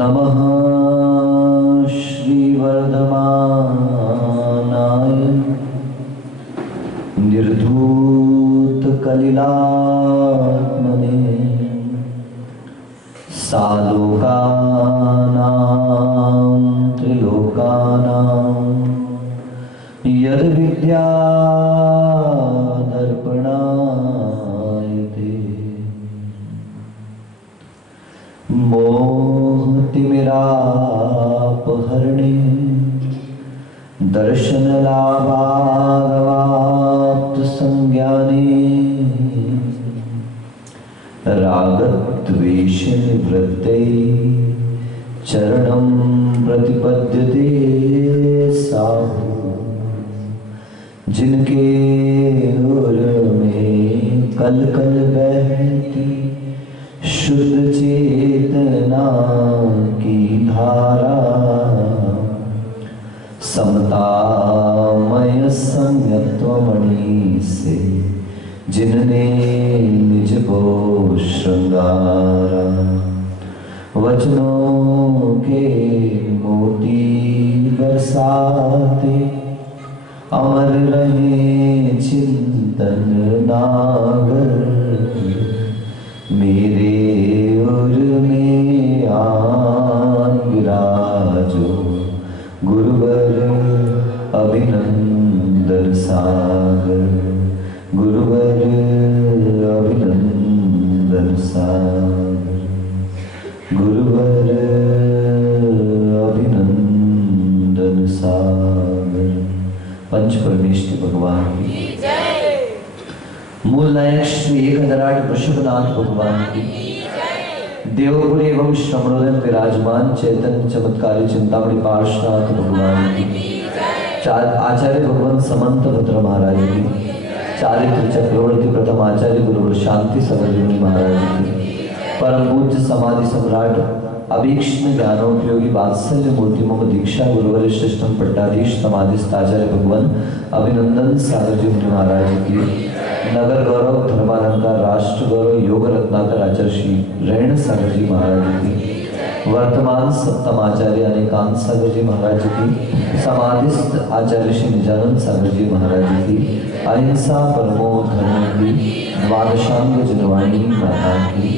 नमः श्रीवर्धमानाय निर्धूतकलिलात्मने सालोकानां त्रिलोकानां यद्विद्यादर्पणायते मोहतिमिरापहरणे दर्शनलाभावाप्तसंज्ञाने रागद्वेषनिवृत्ते चरणं प्रतिपद्यते साहु जिनके ओर में कल कल बहती शुद्ध चेतना की धारा समतामय संयत्वमणि से जिनने निज को श्रृंगारा वचनों के मोती बरसाते अमर रहे चिंतन नागर मेरे उर में आन विराजो गुरुवर अभिनंदन सागर गुरुवर अभिनंदन सागर गुरुवर अभिनंदन सागर। पंच परमेश्वर भगवान की मूल नायक श्री एकदराट वृषभनाथ भगवान की देवपुरी एवं श्रमणोदय विराजमान चैतन्य चमत्कारी चिंतामणि पार्श्वनाथ भगवान की आचार्य भगवान समंत भद्र महाराज की चारित्र चक्रवर्ती प्रथम आचार्य गुरुवर शांति सगरजी महाराज की परम पूज्य समाधि सम्राट अभीक्ष्ण ज्ञानोपयोगी वात्सल्य मूर्ति मम दीक्षा गुरुवर श्रेष्ठम पट्टाधीश समाधिस्थ आचार्य भगवान अभिनंदन सागरजी महाराज की नगर गौरव धर्मालंकार राष्ट्र गौरव योग रत्नाकर आचार्य श्री रेण सागर जी महाराज की वर्तमान सप्तम आचार्य अनेकांत सागर जी महाराज की समाधिस्थ आचार्य श्री निजानंद सागर जी महाराज की अहिंसा परमो धर्म की द्वादशांग जनवाणी माता की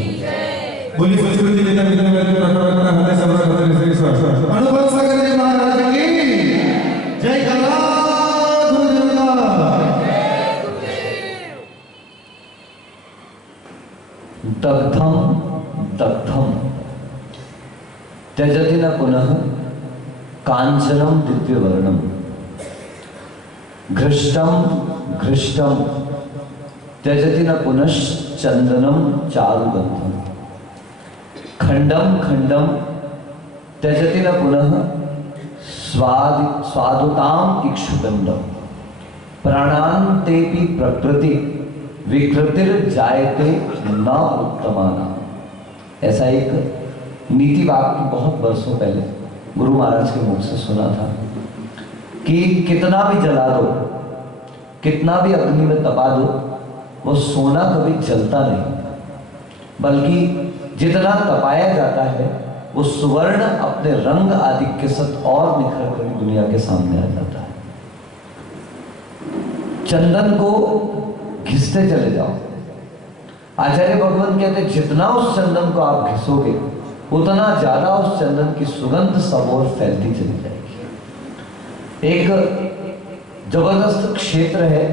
अनुभव सागर जी महाराज की जय दग्धम दग्धम त्यजति न पुनः कांचनम दिव्यवर्णम घृष्टम घृष्टम त्यजति न पुनश्चंदनम चारुगंधम खंडम खंडम त्यजति न पुनः स्वादुताम इक्षुगंधम प्राणान्तेपि प्रकृति विकृतिर जायते न उत्तमाना। ऐसा एक नीति वाक्य बहुत वर्षों पहले गुरु महाराज के मुख से सुना था कि कितना भी जला दो, कितना भी अग्नि में तपा दो, वो सोना कभी जलता नहीं, बल्कि जितना तपाया जाता है वो सुवर्ण अपने रंग आदि के साथ और निखर कर दुनिया के सामने आ जाता है। चंदन को घिसते चले जाओ। आचार्य भगवान कहते जितना उस चंदन को आप घिसोगे उतना ज्यादा उस चंदन की सुगंध सब ओर फैलती चली जाएगी। एक जबरदस्त क्षेत्र है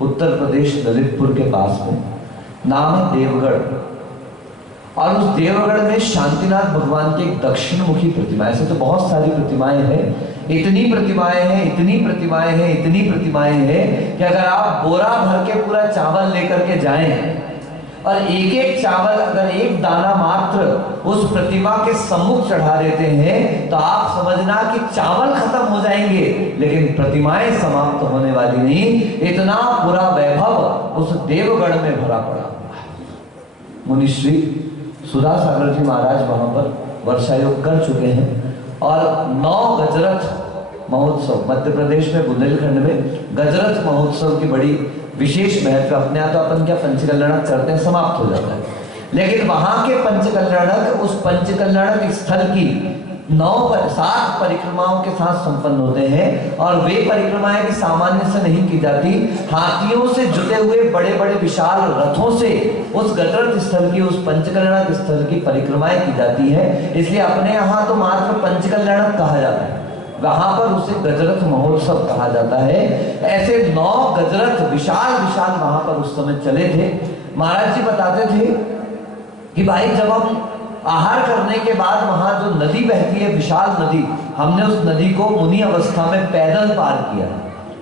उत्तर प्रदेश ललितपुर के पास में, नाम है देवगढ़। और उस देवगढ़ में शांतिनाथ भगवान की एक दक्षिण मुखी प्रतिमा, ऐसे तो बहुत सारी प्रतिमाएं हैं, इतनी प्रतिमाएं हैं, इतनी प्रतिमाएं हैं, इतनी प्रतिमाएं हैं कि अगर आप बोरा भर के पूरा चावल लेकर के जाएं और एक एक चावल अगर एक दाना मात्र उस प्रतिमा के सम्मुख चढ़ा देते हैं तो आप समझना कि चावल खत्म हो जाएंगे लेकिन प्रतिमाएं समाप्त होने वाली नहीं। इतना पूरा वैभव उस देवगढ़ में भरा पड़ा। मुनिश्री सुधा सागर जी महाराज वहां पर वर्षायोग कर चुके हैं और 9 गजरथ महोत्सव मध्य प्रदेश में बुंदेलखंड में गजरथ महोत्सव की बड़ी विशेष महत्व। अपने यहाँ तो अपन क्या पंचकल्याण चढ़ते हैं समाप्त हो जाता है, लेकिन वहां के पंचकल्याणक उस पंचकल्याणक स्थल की 7 परिक्रमाओं के साथ संपन्न होते हैं। और वे परिक्रमाएं भी सामान्य से नहीं की जाती, हाथियों से जुटे हुए बड़े बड़े विशाल रथों से उस गजरथ स्थल की, उस पंचकल्याणक स्थल की परिक्रमाएं की जाती है। इसलिए अपने यहाँ तो मात्र पंचकल्याणक कहा जाता है, वहां पर उसे गजरथ महोत्सव कहा जाता है। ऐसे 9 गजरथ विशाल विशाल वहां पर उस समय चले थे। महाराज जी बताते थे कि भाई जब हम आहार करने के बाद वहां जो नदी बहती है, विशाल नदी, हमने उस नदी को मुनि अवस्था में पैदल पार किया,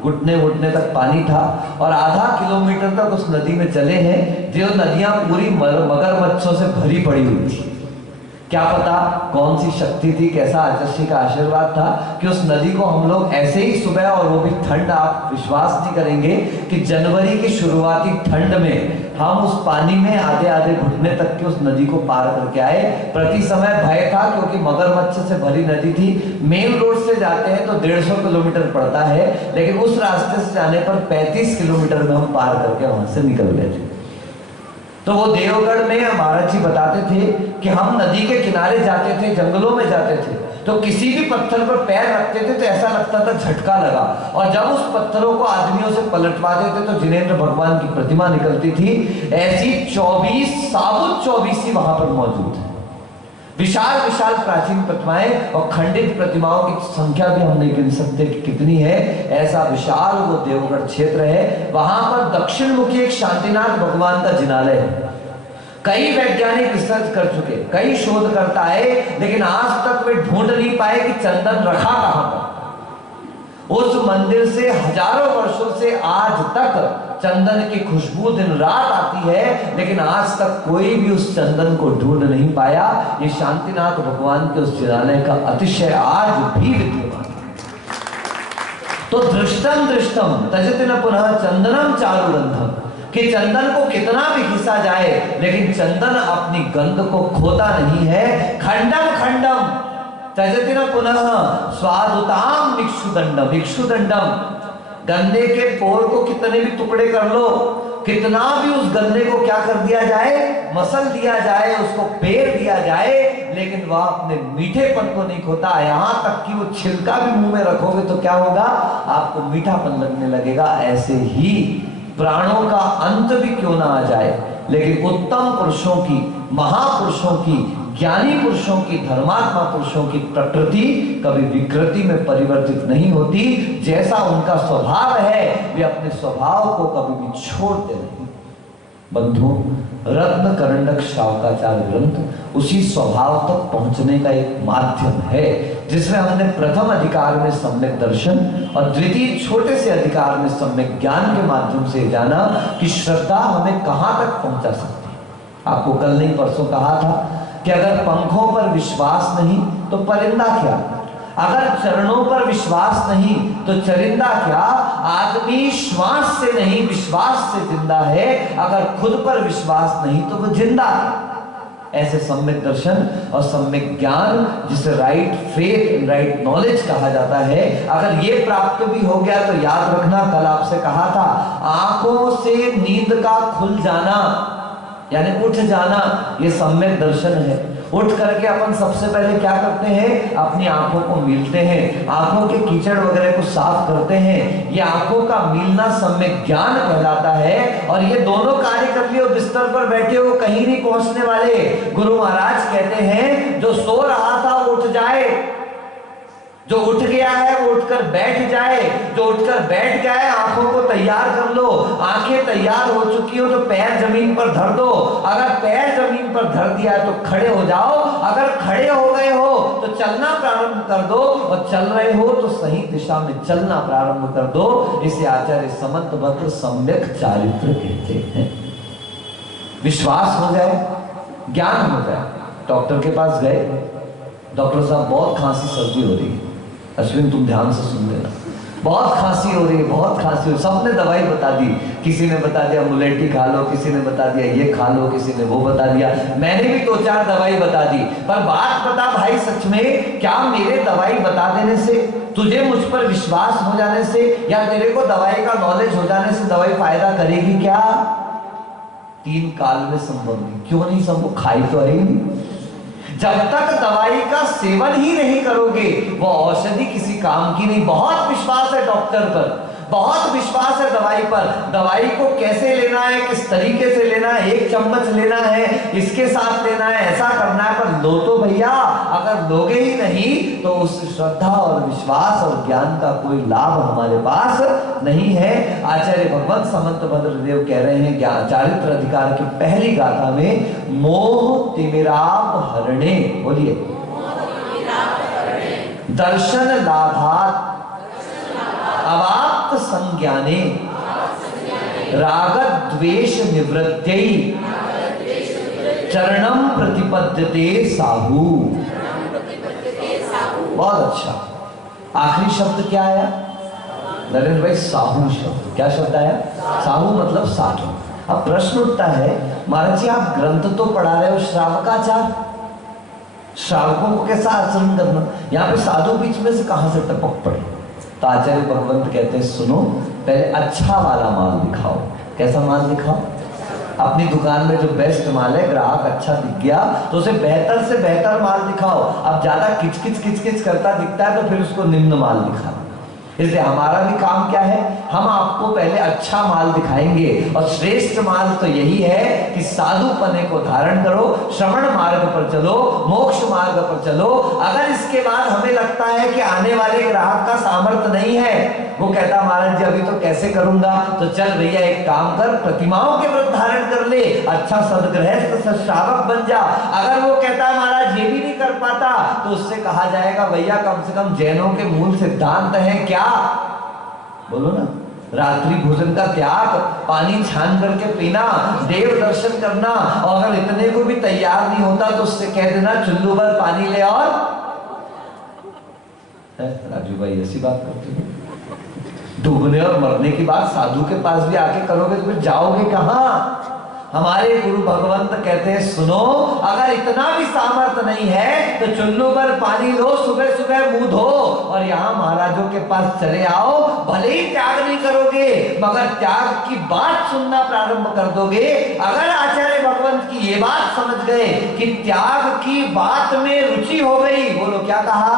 घुटने घुटने तक पानी था और आधा किलोमीटर तक उस नदी में चले हैं, जो नदियां पूरी मगरमच्छों से भरी पड़ी हुई थी। क्या पता कौन सी शक्ति थी, कैसा आचर्षी का आशीर्वाद था कि उस नदी को हम लोग ऐसे ही सुबह, और वो भी ठंड, आप विश्वास नहीं करेंगे कि जनवरी की शुरुआती ठंड में हम उस पानी में आधे आधे घुटने तक की उस नदी को पार करके आए। प्रति समय भय था क्योंकि मगरमच्छ से भरी नदी थी। मेन रोड से जाते हैं तो 150 किलोमीटर पड़ता है, लेकिन उस रास्ते से जाने पर 35 किलोमीटर में हम पार करके वहां से निकल गए थे। तो वो देवगढ़ में महाराज जी बताते थे कि हम नदी के किनारे जाते थे, जंगलों में जाते थे, तो किसी भी पत्थर पर पैर रखते थे तो ऐसा लगता था झटका लगा, और जब उस पत्थरों को आदमियों से पलटवा देते तो जिनेंद्र भगवान की प्रतिमा निकलती थी। ऐसी 24 साबुत 24 वहां पर मौजूद है, विशाल विशाल प्राचीन प्रतिमाएं, और खंडित प्रतिमाओं की संख्या भी हम नहीं गिन सकते कि कितनी है। ऐसा विशाल वो देवगढ़ क्षेत्र है। वहां पर दक्षिण मुखी एक शांतिनाथ भगवान का जिनालय है। कई वैज्ञानिक रिसर्च कर चुके, कई शोधकर्ता आए, लेकिन आज तक वे ढूंढ नहीं पाए कि चंदन रखा कहां पर। उस मंदिर से हजारों वर्षों से आज तक चंदन की खुशबू दिन रात आती है, लेकिन आज तक कोई भी उस चंदन को ढूंढ नहीं पाया। ये शांतिनाथ भगवान के उस जिनालय का अतिशय आज भी विद्यमान। तो दृष्टम दृष्टम तजति न पुनः चंदनम चारुगंधम, कि चंदन को कितना भी घिसा जाए लेकिन चंदन अपनी गंध को खोता नहीं है। खंडम खंडम तजति न पुनः स्वादुताम इक्षुदंडम, इक्षुदंडम, गन्ने के पोर को कितने भी टुकड़े कर लो, कितना भी उस गन्ने को क्या कर दिया जाए, मसल दिया जाए, उसको पेर दिया जाए, लेकिन वह अपने मीठेपन को नहीं खोता। यहां तक कि वो छिलका भी मुंह में रखोगे तो क्या होगा, आपको मीठापन लगने लगेगा। ऐसे ही प्राणों का अंत भी क्यों ना आ जाए, लेकिन उत्तम पुरुषों की, महापुरुषों की, ज्ञानी पुरुषों की, धर्मात्मा पुरुषों की प्रकृति कभी विकृति में परिवर्तित नहीं होती। जैसा उनका स्वभाव है वे अपने स्वभाव को कभी भी छोड़ते नहीं। बंधु, रत्न करंडक शावकाचार्य ग्रंथ उसी स्वभाव तक पहुंचने का एक माध्यम है, जिसमें हमने प्रथम अधिकार में सम्यक दर्शन और द्वितीय छोटे से अधिकार में सम्यक ज्ञान के माध्यम से जाना कि श्रद्धा हमें कहां तक पहुंचा सकती है। आपको कल नहीं परसों कहा था कि अगर पंखों पर विश्वास नहीं तो परिंदा क्या, अगर चरणों पर विश्वास नहीं तो चरिंदा क्या। आदमी श्वास से नहीं विश्वास से जिंदा है, अगर खुद पर विश्वास नहीं तो वो जिंदा है। ऐसे सम्यक दर्शन और सम्यक ज्ञान, जिसे right faith and right knowledge कहा जाता है, अगर ये प्राप्त भी हो गया तो याद रखना, कल आपसे कहा था, आंखों से नींद का खुल जाना यानी उठ जाना, ये सम्यक दर्शन है। उठ करके अपन सबसे पहले क्या करते हैं, अपनी आंखों को मीलते हैं, आंखों के कीचड़ वगैरह को साफ करते हैं। ये आंखों का मीलना सम्यक ज्ञान कहलाता है। और ये दोनों कार्य कर लिए, बिस्तर पर बैठे हो, कहीं नहीं पहुंचने वाले। गुरु महाराज कहते हैं जो सो रहा था वो उठ जाए, जो उठ गया है वो उठकर बैठ जाए, जो उठकर बैठ गया है आंखों को तैयार कर लो। आंखें तैयार हो चुकी हो तो पैर जमीन पर धर दो, अगर पैर जमीन पर धर दिया तो खड़े हो जाओ, अगर खड़े हो गए हो तो चलना प्रारंभ कर दो, और चल रहे हो तो सही दिशा में चलना प्रारंभ कर दो। इसे आचार्य समंत भक्त सम्यक चारित्र कहते हैं। विश्वास हो जाए, ज्ञान हो जाए। डॉक्टर के पास गए, डॉक्टर साहब बहुत खांसी सर्दी हो रही है, अश्विन तुम ध्यान से सुन लेना, बहुत खांसी हो रही है, बहुत खांसी हो रही है। सबने दवाई बता दी, किसी ने बता दिया मुलेठी खा लो, किसी ने बता दिया ये खा लो, किसी ने वो बता दिया, मैंने भी 2-4 दवाई बता दी। पर बात बता भाई, सच में क्या मेरे दवाई बता देने से, तुझे मुझ पर विश्वास हो जाने से, या तेरे को दवाई का नॉलेज हो जाने से दवाई फायदा करेगी क्या? 3 काल में संभव नहीं। क्यों नहीं संभव? खाई तो है ही नहीं। जब तक दवाई का सेवन ही नहीं करोगे वो औषधि किसी काम की नहीं। बहुत विश्वास है डॉक्टर पर, बहुत विश्वास है दवाई पर। दवाई को कैसे लेना है, किस तरीके से लेना है, 1 चम्मच लेना है, इसके साथ लेना है, ऐसा करना है, पर लो तो भैया। अगर लोगे ही नहीं तो उस श्रद्धा और विश्वास और ज्ञान का कोई लाभ हमारे पास नहीं है। आचार्य भगवत समंत भद्रदेव कह रहे हैं ज्ञान चारित्र अधिकार की पहली गाथा में, मोह तिमिराप हरणे, बोलिए, दर्शन लाभात अवाप्त संज्ञाने राग द्वेष निवृत्त्यै चरणम प्रतिपद्यते साहू। बहुत अच्छा। आखिरी शब्द क्या आया नरेंद्र भाई? साहू शब्द। क्या शब्द आया? साहू मतलब साधु। अब प्रश्न उठता है, महाराज जी आप ग्रंथ तो पढ़ा रहे हो, श्रावकाचार, श्रावकों को कैसा आचरण करना, यहाँ पे साधु बीच में से कहां से टपक पड़े? तो आचार्य भगवंत कहते हैं सुनो, पहले अच्छा वाला माल दिखाओ। कैसा माल दिखाओ? अपनी दुकान में जो बेस्ट माल है, ग्राहक अच्छा दिख गया तो उसे बेहतर से बेहतर माल दिखाओ। अब ज्यादा किचकिच करता दिखता है तो फिर उसको निम्न माल दिखाओ। इसलिए हमारा भी काम क्या है, हम आपको पहले अच्छा माल दिखाएंगे और श्रेष्ठ माल तो यही है कि साधु पने को धारण करो, श्रवण मार्ग पर चलो, मोक्ष मार्ग पर चलो। अगर इसके बाद हमें लगता है कि आने वाले ग्राहक का सामर्थ्य नहीं है, वो कहता महाराज जी अभी तो कैसे करूंगा, तो चल भैया एक काम कर, प्रतिमाओं के व्रत धारण कर ले, अच्छा सदगृहस्थ सद्श्रावक बन जा। अगर वो कहता है महाराज ये भी नहीं कर पाता, तो उससे कहा जाएगा भैया कम से कम जैनों के मूल सिद्धांत है क्या, बोलो ना, रात्रि भोजन का त्याग, पानी छान करके पीना, देव दर्शन करना। और अगर इतने को भी तैयार नहीं होता तो उससे कह देना चुल्लू भर पानी ले। और राजू भाई ऐसी बात करते हो, डूबने और मरने की बात साधु के पास भी आके करोगे तो फिर जाओगे कहां? हमारे गुरु भगवंत कहते हैं सुनो, अगर इतना भी सामर्थ्य नहीं है तो चुल्लू पर पानी लो, सुबह सुबह मुंह धो और यहाँ महाराजों के पास चले आओ। भले ही त्याग नहीं करोगे मगर त्याग की बात सुनना प्रारंभ कर दोगे। अगर आचार्य भगवंत की ये बात समझ गए कि त्याग की बात में रुचि हो गई, बोलो क्या कहा,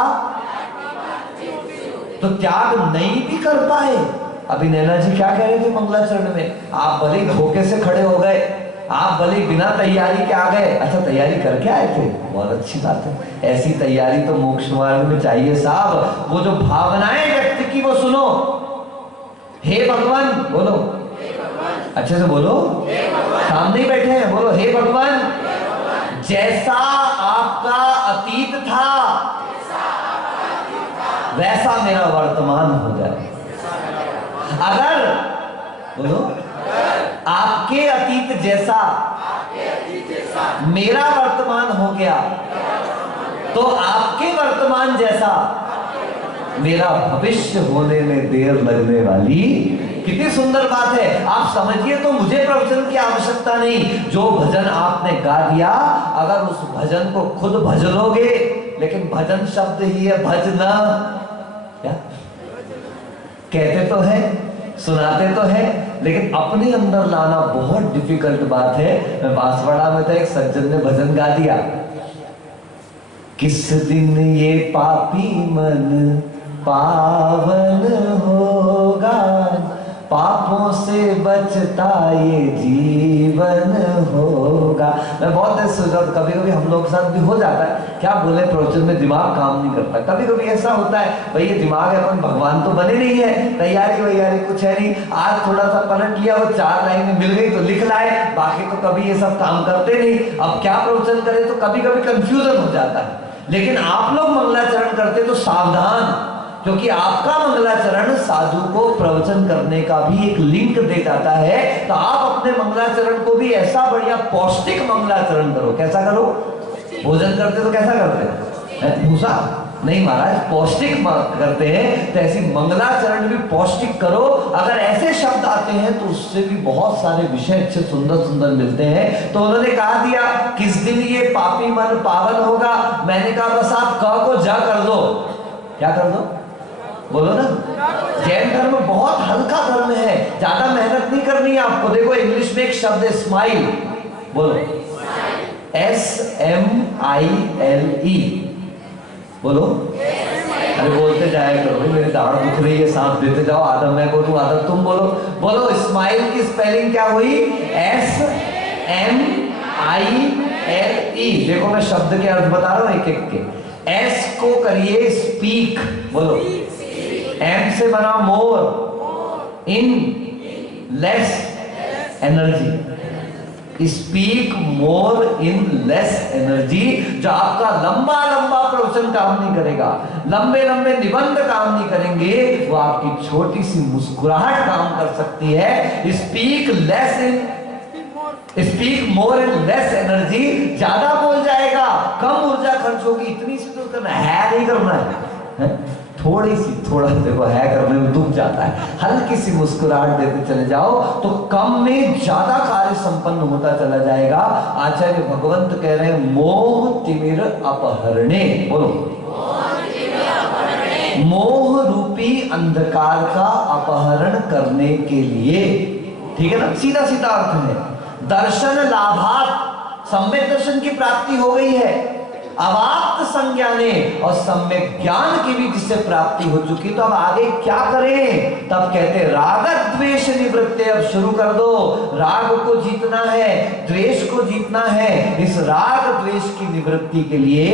तो त्याग नहीं भी कर पाए। अभी नैना जी क्या कह रहे थे मंगलाचरण में, आप भले धोखे से खड़े हो गए, आप भले बिना तैयारी के आ गए। अच्छा तैयारी करके आए थे, बहुत अच्छी बात है। ऐसी तैयारी तो मोक्ष मार्ग में चाहिए साहब। वो जो भावनाएं व्यक्ति की वो सुनो, हे भगवान, बोलो अच्छे से बोलो, सामने ही बैठे हैं, बोलो हे भगवान, जैसा आपका अतीत था वैसा मेरा वर्तमान हो जाए। अगर बोलो आपके अतीत जैसा मेरा वर्तमान हो गया तो आपके वर्तमान जैसा मेरा भविष्य होने में देर लगने वाली। कितनी सुंदर बात है। आप समझिए तो मुझे प्रवचन की आवश्यकता नहीं, जो भजन आपने गा दिया अगर उस भजन को खुद भज लोगे, लेकिन भजन शब्द ही है, भजना क्या कहते तो है, सुनाते तो है, लेकिन अपने अंदर लाना बहुत डिफिकल्ट बात है। मैं बांसवाड़ा में तो एक सज्जन ने भजन गा दिया, किस दिन ये पापी मन पावन होगा, पापों से बचता ये जीवन होगा। मैं बहुत कभी कभी हम लोग के साथ भी हो जाता है, क्या बोले प्रवचन में दिमाग काम नहीं करता। कभी कभी ऐसा होता है भाई ये दिमाग है, अपन भगवान तो बने नहीं है, तैयारी वैयारी कुछ है नहीं, आज थोड़ा सा पलट लिया, वो 4 लाइनें मिल गई तो लिख लाए, बाकी तो कभी ये सब काम करते नहीं। अब क्या प्रवचन करें तो कभी कभी कंफ्यूजन हो जाता है। लेकिन आप लोग मंगलाचरण करते तो सावधान, क्योंकि आपका मंगलाचरण साधु को प्रवचन करने का भी एक लिंक दे जाता है। तो आप अपने मंगलाचरण को भी ऐसा बढ़िया पौष्टिक मंगलाचरण करो। कैसा करो? भोजन करते तो कैसा करते हैं? भूसा नहीं महाराज, पौष्टिक करते हैं, तो ऐसी मंगलाचरण भी पौष्टिक करो। अगर ऐसे शब्द आते हैं तो उससे भी बहुत सारे विषय अच्छे सुंदर सुंदर मिलते हैं। तो उन्होंने कहा दिया किस दिन ये पापी मन पावन होगा, मैंने कहा बस आप क को जा कर दो। क्या कर दो? बोलो ना, जैन धर्म बहुत हल्का धर्म है, ज्यादा मेहनत नहीं करनी है आपको। देखो इंग्लिश में एक शब्द है स्माइल, बोलो SMILE, बोलो। अरे बोलते जाया करो, मेरी दाढ़ दुख रही है, सांस देते जाओ, आधा मैं बोलूं आधा तुम बोलो। बोलो स्माइल की स्पेलिंग क्या हुई? SMILE। देखो मैं शब्द के अर्थ बता रहा हूं एक एक के। S को करिए स्पीक, बोलो। M से बना more, in less energy, speak more in less energy. जो आपका लंबा लंबा प्रवचन काम नहीं करेगा, लंबे लंबे निबंध काम नहीं करेंगे, वो आपकी छोटी सी मुस्कुराहट काम कर सकती है। Speak more in less energy, ज्यादा बोल जाएगा, कम ऊर्जा खर्च होगी। इतनी सी तो करना है, नहीं करना है, थोड़ी सी, थोड़ा देखो है करने में दुख जाता है, हल्की सी मुस्कुराहट देते चले जाओ तो कम में ज्यादा कार्य संपन्न होता चला जाएगा। आचार्य भगवंत कह रहे हैं मोह तिमिर अपहरणे, बोलो मोह रूपी अंधकार का अपहरण करने के लिए, ठीक है ना, सीधा सीधा अर्थ है। दर्शन लाभात, सम्यक दर्शन की प्राप्ति हो गई है, अवाप्त संज्ञाने, और सम्यक ज्ञान की भी जिससे प्राप्ति हो चुकी, तो अब आगे क्या करें? तब कहते राग द्वेष निवृत्ते, अब शुरू कर दो। राग को जीतना है, द्वेष को जीतना है। इस राग द्वेष की निवृत्ति के लिए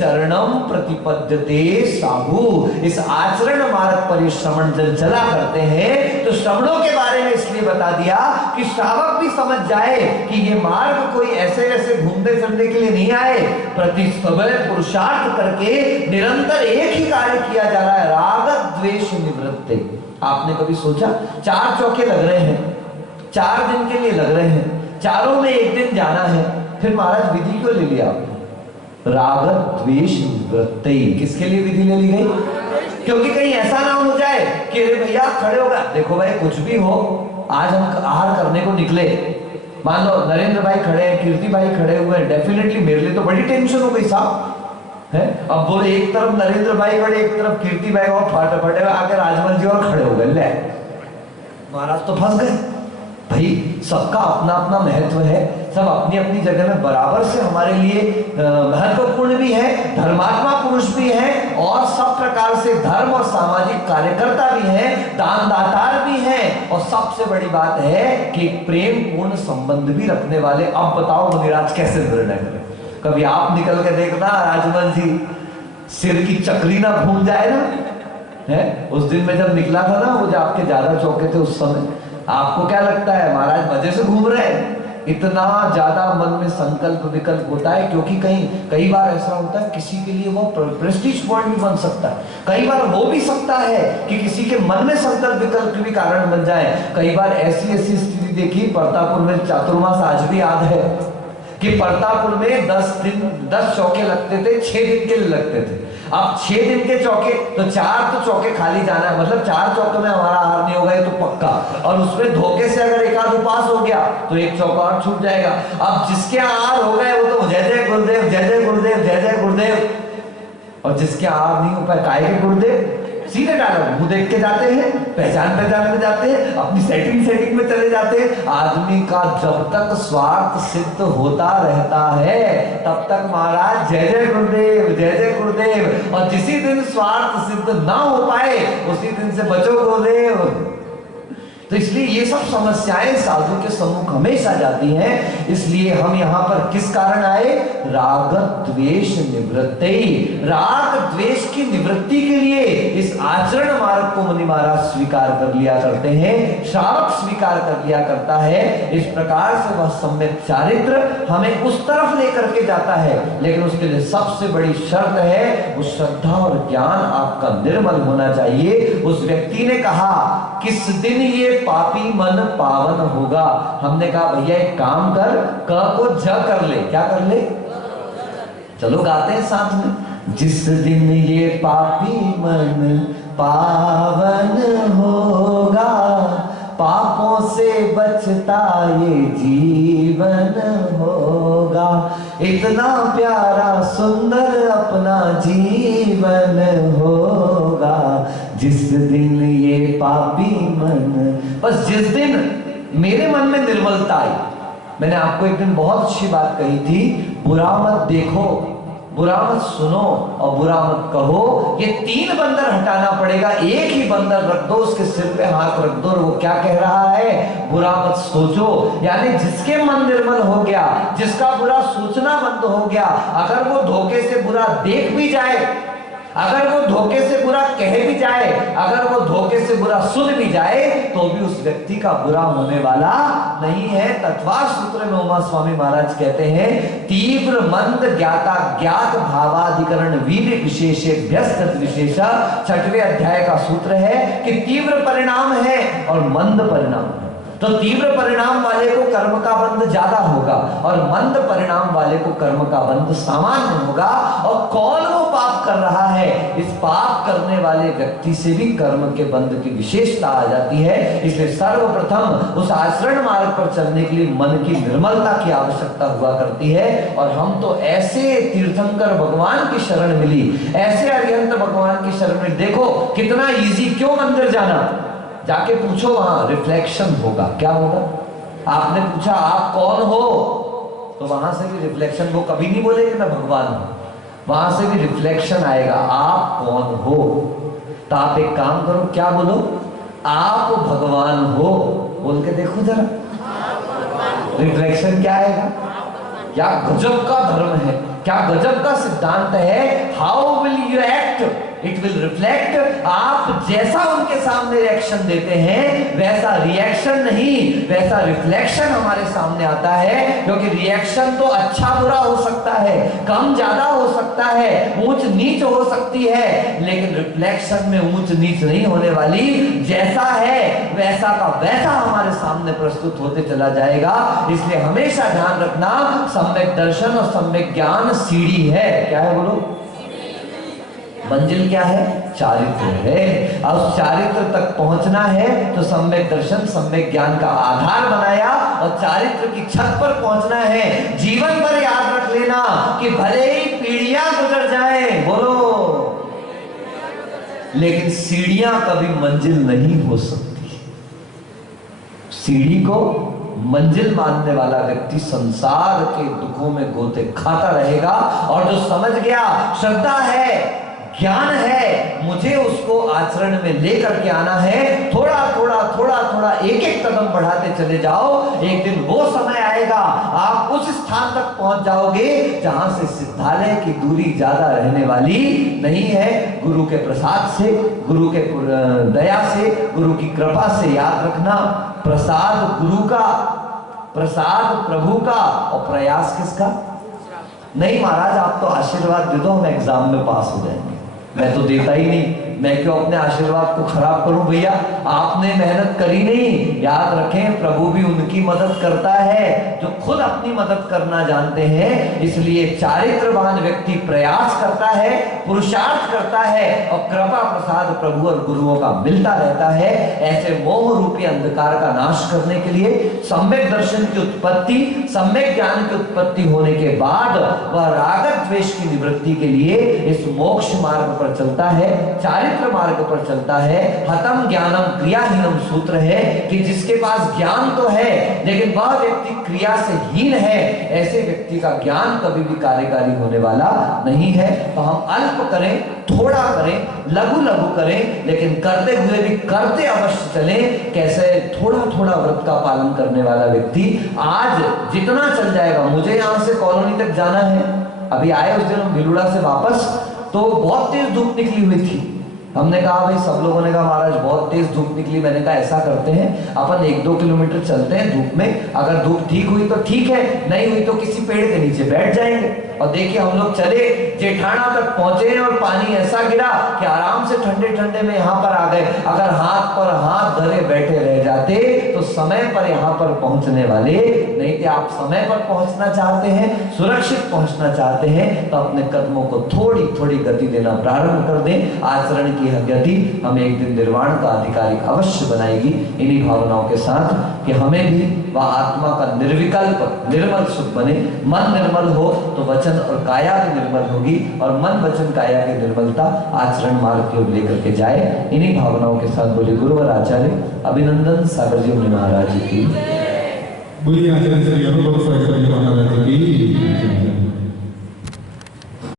चरणम प्रतिपद्यते साहू, इस आचरण मार्ग पर ये श्रवण जल चला करते हैं। तो श्रवणों के बारे में इसलिए बता दिया कि श्रावक भी समझ जाए कि ये मार्ग कोई ऐसे ऐसे घूमने फिरने के लिए नहीं आए, प्रति पुरुषार्थ करके निरंतर एक ही कार्य किया जा रहा है, राग द्वेष निवृत्ति। आपने कभी सोचा 4 चौके लग रहे हैं, 4 दिन के लिए लग रहे हैं, चारों में एक दिन जाना है, फिर महाराज विधि क्यों ले लिया आपने? राग द्वेष निवृत्ति, किसके लिए विधि ले ली गई? क्योंकि कहीं ऐसा ना हो जाए कि अरे भैया खड़े हो गए, देखो भाई कुछ भी हो, आज हम आहार करने को निकले, मान लो नरेंद्र भाई खड़े हैं, कीर्ति भाई खड़े हुए हैं, डेफिनेटली मेरे लिए तो बड़ी टेंशन हो गई साहब, है। अब बोले एक तरफ नरेंद्र भाई खड़े, एक तरफ कीर्ति भाई, और फटे आके राजमल जी और खड़े हो गए, ले महाराज तो फंस गए। भाई सबका अपना अपना महत्व है, सब अपनी अपनी जगह में बराबर से हमारे लिए महत्वपूर्ण भी है, धर्मात्मा पुरुष भी है, और सब प्रकार से धर्म और सामाजिक कार्यकर्ता भी है, दानदातार भी है, और सबसे बड़ी बात है कि प्रेम पूर्ण संबंध भी रखने वाले। अब बताओ मुनिराज कैसे निर्णय करें? कभी आप निकल के देखना राजमल जी, सिर की चक्री ना घूम जाए ना, है। उस दिन में जब निकला था ना, वो जो आपके ज्यादा चौके थे उस समय, आपको क्या लगता है महाराज मजे से घूम रहे हैं? इतना ज्यादा मन में संकल्प विकल्प होता है, क्योंकि कई बार ऐसा होता है किसी के लिए वो प्रेस्टीज पॉइंट भी बन सकता है, कई बार हो भी सकता है कि किसी के मन में संकल्प विकल्प भी कारण बन जाए। कई बार ऐसी स्थिति देखी, परतापुर में चातुर्मास आज भी याद है कि परतापुर में 10 चौके लगते थे, 6 दिन के लिए लगते थे। अब 6 दिन के चौके, तो 4 तो चौके खाली जाना है, मतलब 4 चौके में हमारा आहार नहीं होगा ये तो पक्का, और उसमें धोखे से अगर एक आध उपास हो गया तो 1 चौका और छूट जाएगा। अब जिसके आहार हो गए वो तो जय जय गुरुदेव, जय जय गुरुदेव, जय जय गुरुदेव, और जिसके आहार नहीं हो पाए काय के गुरुदेव, सीधे डायलॉग मुंह देख के जाते हैं, पहचान में जाते हैं, अपनी सेटिंग में चले जाते हैं। आदमी का जब तक स्वार्थ सिद्ध होता रहता है तब तक महाराज जय जय गुरुदेव, जय जय गुरुदेव, और जिसी दिन स्वार्थ सिद्ध ना हो पाए उसी दिन से बचो गुरुदेव। तो इसलिए ये सब समस्याएं साधु के सम्मुख हमेशा जाती हैं। इसलिए हम यहाँ पर किस कारण आए? राग द्वेष निवृत्ति, राग द्वेष की निवृत्ति के लिए इस आचरण मार्ग को मुनि महाराज स्वीकार कर लिया करते हैं, श्रावक स्वीकार कर लिया करता है। इस प्रकार से वह सम्यक चारित्र हमें उस तरफ लेकर के जाता है, लेकिन उसके लिए सबसे बड़ी शर्त है वो श्रद्धा और ज्ञान आपका निर्मल होना चाहिए। उस व्यक्ति ने कहा किस दिन ये पापी मन पावन होगा? हमने कहा भैया एक काम कर, क को ज कर ले। क्या कर ले? चलो गाते हैं साथ में। जिस दिन ये पापी मन पावन होगा, पापों से बचता ये जीवन होगा, इतना प्यारा सुंदर अपना जीवन होगा। जिस दिन ये पापी मन। बस जिस दिन मेरे मन में निर्मलता आई, मैंने आपको एक दिन बहुत अच्छी बात कही थी, बुरा मत देखो, बुरा मत सुनो और बुरा मत कहो, ये 3 बंदर हटाना पड़ेगा। एक ही बंदर रख दो, उसके सिर पे हाथ रख दो और वो क्या कह रहा है, बुरा मत सोचो। यानी जिसके मन निर्मल हो गया, जिसका बुरा सोचना बंद हो गया, अगर वो धोखे से बुरा देख भी जाए, अगर वो धोखे से बुरा कह भी जाए, अगर वो धोखे से बुरा सुन भी जाए, तो भी उस व्यक्ति का बुरा होने वाला नहीं है। तत्वार सूत्र में उमा स्वामी महाराज कहते हैं, तीव्र मंद ज्ञाता ज्ञात भावाधिकरण वीर्य विशेषे व्यस्त विशेष। 6वें अध्याय का सूत्र है कि तीव्र परिणाम है और मंद परिणाम है। तो तीव्र परिणाम वाले को कर्म का बंध ज्यादा होगा और मंद परिणाम वाले को कर्म का बंध सामान्य होगा। और कौन वो पाप कर रहा है, इस पाप करने वाले व्यक्ति से भी कर्म के बंध की विशेषता आ जाती है। इसलिए सर्वप्रथम उस आचरण मार्ग पर चलने के लिए मन की निर्मलता की आवश्यकता हुआ करती है। और हम तो ऐसे तीर्थंकर भगवान की शरण मिली, ऐसे अरिहंत भगवान की शरण मिली। देखो कितना इजी, क्यों मंदिर जाना, जाके पूछो, वहां रिफ्लेक्शन होगा। क्या होगा, आपने पूछा आप कौन हो, तो वहां से भी रिफ्लेक्शन, वो कभी नहीं बोलेगा मैं भगवान हूं, वहां से भी रिफ्लेक्शन आएगा, आप कौन हो। तो आप एक काम करो, क्या बोलो, आप भगवान हो, बोल के देखो जरा, रिफ्लेक्शन क्या आएगा। क्या गजब का धर्म है, क्या गजब का सिद्धांत है। How will you act, it will reflect. आप जैसा उनके सामने रिएक्शन देते हैं, वैसा रिएक्शन नहीं, वैसा रिफ्लेक्शन हमारे सामने आता है। क्योंकि रिएक्शन तो अच्छा बुरा हो सकता है, कम ज्यादा हो सकता है, ऊंच नीच हो सकती है, लेकिन रिफ्लेक्शन में ऊंच नीच नहीं होने वाली। जैसा है वैसा का वैसा हमारे सामने प्रस्तुत होते चला जाएगा। इसलिए हमेशा ध्यान रखना, सम्यक दर्शन और सम्यक ज्ञान सीढ़ी है। क्या है बोलो, मंजिल क्या है, चारित्र है। अब चारित्र तक पहुंचना है तो सम्यक दर्शन सम्यक ज्ञान का आधार बनाया और चारित्र की छत पर पहुंचना है। जीवन पर याद रख लेना कि भले ही पीढ़ियां गुजर जाएं, बोलो, लेकिन सीढ़ियां कभी मंजिल नहीं हो सकती। सीढ़ी को मंजिल मानने वाला व्यक्ति संसार के दुखों में गोते खाता रहेगा। और जो समझ गया, श्रद्धा है, ज्ञान है, मुझे उसको आचरण में लेकर के आना है, थोड़ा थोड़ा एक एक कदम बढ़ाते चले जाओ, एक दिन वो समय आएगा आप उस स्थान तक पहुंच जाओगे जहां से सिद्धालय की दूरी ज्यादा रहने वाली नहीं है। गुरु के प्रसाद से, गुरु के दया से, गुरु की कृपा से, याद रखना, प्रसाद गुरु का, प्रसाद प्रभु का और प्रयास किसका। नहीं महाराज आप तो आशीर्वाद दे दो, हम एग्जाम में पास हो जाएंगे। मैं तो देता ही नहीं, मैं क्यों अपने आशीर्वाद को खराब करूं भैया, आपने मेहनत करी नहीं। याद रखें, प्रभु भी उनकी मदद करता है जो खुद अपनी मदद करना जानते हैं। इसलिए चारित्रवान व्यक्ति प्रयास करता है, पुरुषार्थ करता है और कृपा प्रसाद प्रभु और गुरुओं का मिलता रहता है। ऐसे मोह रूपी अंधकार का नाश करने के लिए सम्यक दर्शन की उत्पत्ति, सम्यक ज्ञान की उत्पत्ति होने के बाद वह राग द्वेष की निवृत्ति के लिए इस मोक्ष मार्ग पर चलता है, चारित्र मार्ग पर चलता है। हतम ज्ञानम क्रियाहीनम सूत्र है कि जिसके पास ज्ञान तो है लेकिन वह व्यक्ति क्रिया से हीन है, ऐसे व्यक्ति का ज्ञान कभी भी कार्यकारी होने वाला नहीं है। तो हम अल्प करें, थोड़ा करें, लघु लघु करें, लेकिन करते हुए भी करते अवश्य चलें। कैसे, थोड़ा थोड़ा व्रत का पालन करने वाला व्यक्ति आज जितना चल जाएगा। मुझे यहां से कॉलोनी तक जाना है, अभी आए उस दिन हम भिलुड़ा से वापस, तो बहुत तेज धूप निकली हुई थी। हमने कहा भाई, सब लोगों ने कहा महाराज बहुत तेज धूप निकली। मैंने कहा ऐसा करते हैं, अपन 1-2 किलोमीटर चलते हैं धूप में, अगर धूप ठीक हुई तो ठीक है, नहीं हुई तो किसी पेड़ के नीचे बैठ जाएंगे। और देखिए हम लोग चले, जेठाना तक पहुंचे और पानी ऐसा गिरा कि आराम से ठंडे ठंडे में यहाँ पर आ गए। अगर हाथ पर हाथ धरे बैठे रह जाते तो समय पर यहाँ पर पहुंचने वाले नहीं थे। आप समय पर पहुंचना चाहते हैं, सुरक्षित पहुंचना चाहते हैं, तो अपने कदमों को थोड़ी थोड़ी गति देना प्रारंभ कर दें। आचरण की यह गति हमें एक दिन निर्वाण का अधिकारी अवश्य बनाएगी। इन्हीं भावनाओं के साथ कि हमें भी वह आत्मा का निर्विकल्प निर्मल सुख बने। मन निर्मल हो तो वचन वचन और काया भी निर्मल होगी, और मन वचन काया की निर्मलता आचरण मार्ग की ओर लेकर के जाए। इन्हीं भावनाओं के साथ बोले गुरुवर आचार्य अभिनंदन सागर जी मुनि महाराज जी की। बोलिए आचार्य श्री अनुभव सागर जी महाराज